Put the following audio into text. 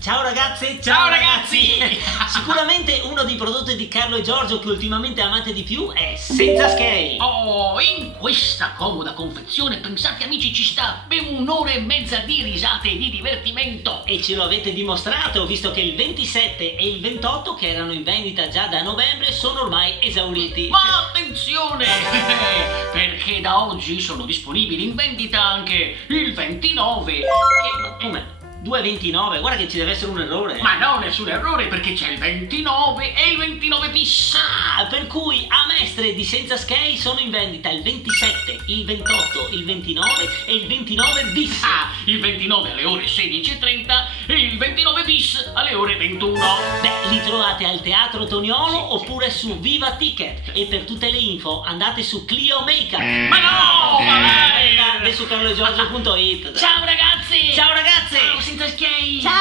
Ciao ragazzi, Ciao ragazzi! Sicuramente uno dei prodotti di Carlo e Giorgio che ultimamente amate di più è Senza Skate. Oh, in questa comoda confezione, pensate amici, ci sta ben un'ora e mezza di risate e di divertimento. E ce lo avete dimostrato, visto che il 27 e il 28, che erano in vendita già da novembre, sono ormai esauriti. Ma attenzione! Perché da oggi sono disponibili in vendita anche il 29 Ma come? 2,29? Guarda che ci deve essere un errore. Ma no, nessun errore, perché c'è il 29 e il 29 bis. Ah, per cui a Mestre di Senza Skate sono in vendita il 27, il 28, il 29 e il 29 bis. Ah, il 29 alle ore 16:30 e il 29 bis alle ore 21. Beh, li trovate al Teatro Toniolo oppure su Viva Ticket. E per tutte le info andate su Clio Makeup. Ma no, ma dai! Andate su carloegiorgio.it. Ciao ragazzi! Ciao ragazzi! Ciao senza skate! Ciao!